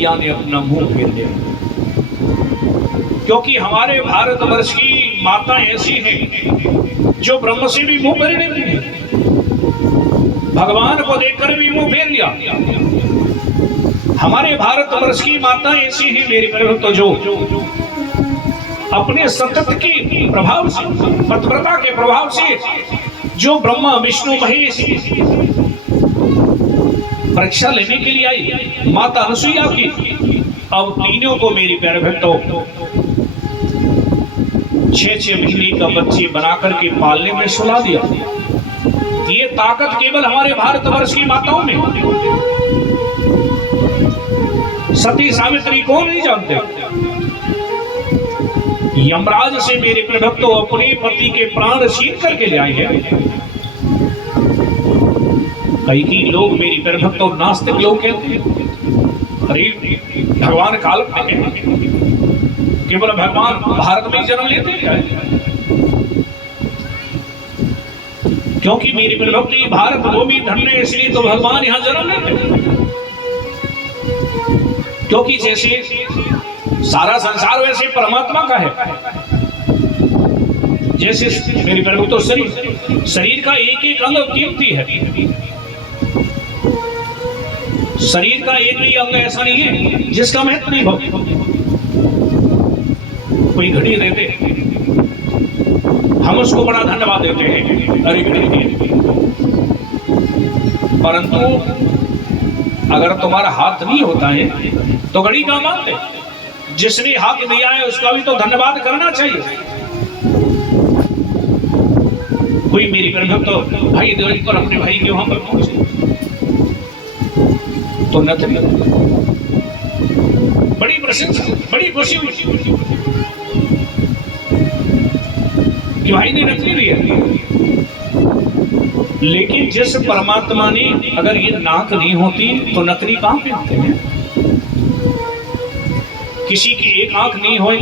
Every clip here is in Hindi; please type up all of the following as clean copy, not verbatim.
मैया ने अपना मुंह फेर लिया, क्योंकि हमारे भारतवर्ष की माता ऐसी हैं जो ब्रह्म से भी मुंह फेर लेती है, भगवान को देखकर भी मुंह फेर लिया। हमारे भारतवर्ष की माता ऐसी है मेरे प्रभु, जो अपने सतत के प्रभाव से, पतिव्रता के प्रभाव से, जो ब्रह्मा विष्णु महेश परीक्षा लेने के लिए आई माता अनुसुईया की, अब तीनों को मेरी प्यारे भक्तों 6-6 महीने का बच्चे बनाकर के पालने में सुला दिया। ये ताकत केवल हमारे भारतवर्ष की माताओं में। सती सावित्री कौन नहीं जानते? यमराज से मेरे प्रभक्तों अपने पति के प्राण छीन करके ले आए हैं। कई लोग मेरी प्रभक्तों नास्तिक लोग कहते हैं अरे भगवान काल में केवल भगवान भारत में जन्म लेते हैं, क्योंकि मेरी प्रभक्ति भारत भूमि धन्य है, इसलिए तो भगवान यहां जन्म लेते हैं। क्योंकि जैसे सारा संसार वैसे परमात्मा का है, जैसे मेरी प्रभु तो शरीर का एक एक अंग कीमती है। शरीर का एक भी अंग ऐसा नहीं है जिसका महत्व नहीं हो। कोई घड़ी दे दे, हम उसको बड़ा धन्यवाद देते हैं, अरे घड़ी दे। परंतु अगर तुम्हारा हाथ नहीं होता है तो घड़ी काम आते। जिसने हाथ दिया है उसका भी तो धन्यवाद करना चाहिए। कोई मेरी प्रभु तो भाई दिवाली पर अपने भाई के वहां पर पहुंचे तो नथनी, बड़ी प्रशंसा, बड़ी खुशी कि भाई ने नथनी ली है। लेकिन जिस परमात्मा ने अगर ये नाक नहीं होती तो नथनी कहां पे आते हैं? किसी की एक आंख नहीं होई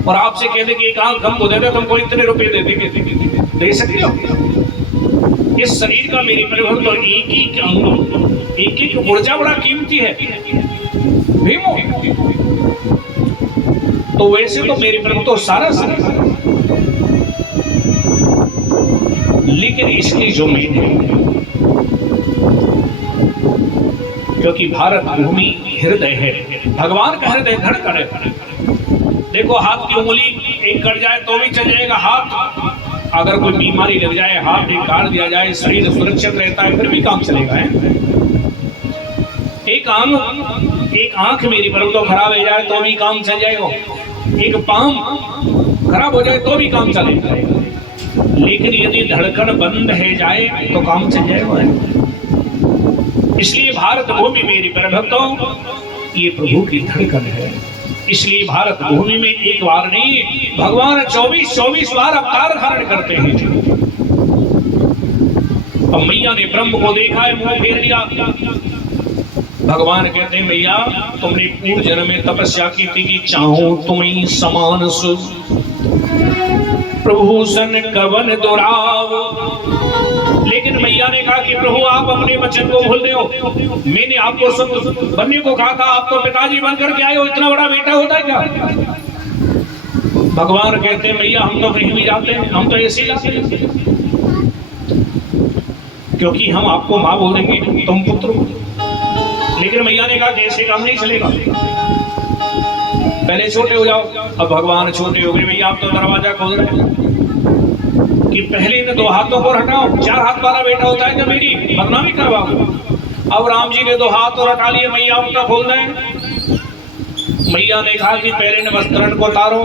और आपसे कहते कि एक आंख हमको दे दे, तुमको इतने रुपए दे देंगे, दे सकते हो? इस शरीर का मेरी प्रभु तो एक एक अंग, एक एक ऊर्जा बड़ा कीमती है भीमो। तो वैसे तो मेरे प्रभु तो सारा शरीर, लेकिन इसकी जो मेन है, क्योंकि भारत भूमि हृदय है, भगवान का हृदय धड़कन है। देखो हाथ की उंगली एक कट जाए तो भी चल जाएगा हाथ, अगर कोई बीमारी लग जाए हाथ एक काट दिया जाए, शरीर सुरक्षित रहता है, फिर भी काम चलेगा है। एक आंख मेरी प्रभु तो खराब हो जाए तो भी काम चल जाएगा, एक पाम खराब हो जाए तो भी काम चलेगा, लेकिन यदि धड़कन बंद है जाए तो काम चल जाएगा। इसलिए भारत भूमि मेरी प्रभक्तों ये प्रभु की धड़कन है। इसलिए भारत भूमि में एक बार नहीं भगवान 24 बार अवतार धारण करते हैं। अब मैया ने ब्रह्म को देखा है, मुंह फेर लिया। भगवान कहते हैं मैया तुमने पूर्व जन्म में तपस्या की थी कि चाहो तुम्हें समान सु प्रभु सन कवन दुराव। लेकिन मैया ने कहा कि प्रभु आप अपने वचन को भूल रहे हो, मैंने आपको संत बनने को कहा था, आप तो पिताजी बनकर के आए हो, इतना बड़ा बेटा होता है क्या? भगवान कहते हैं मैया हम तो कहीं भी जाते हैं, हम तो ऐसे ही जाते हैं, क्योंकि हम आपको माँ बोलेंगे तुम पुत्र हो। लेकिन मैया ने कहा कि ऐसे काम नहीं चलेगा, पहले छोटे हो जाओ। अब भगवान छोटे हो गए, भैया आप तो दरवाजा खोल रहे हैं कि पहले इन 2 हाथों को हटाओ, 4 हाथ वाला बेटा होता है जो मेरी बदनामी करवाओ। अब राम जी ने 2 हाथ और हटा लिए, मैया उनका खोल रहे हैं। मैया ने कहा कि पहले इन वस्त्रण को उतारो,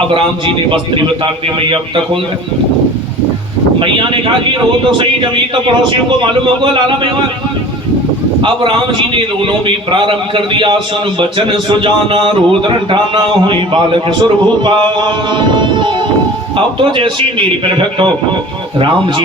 अब राम जी ने वस्त्र उतार दिए, मैया अब तक खोल रहे। मैया ने कहा कि रो तो सही, जब ये तो पड़ोसियों को मालूम होगा लाला मेवा। अब राम जी ने रोनो भी प्रारंभ कर दिया, सुन बचन सुजाना रुद्र ठाना हुई बालक सुरभूपा। अब तो जैसी मेरी प्रभक्तो राम जी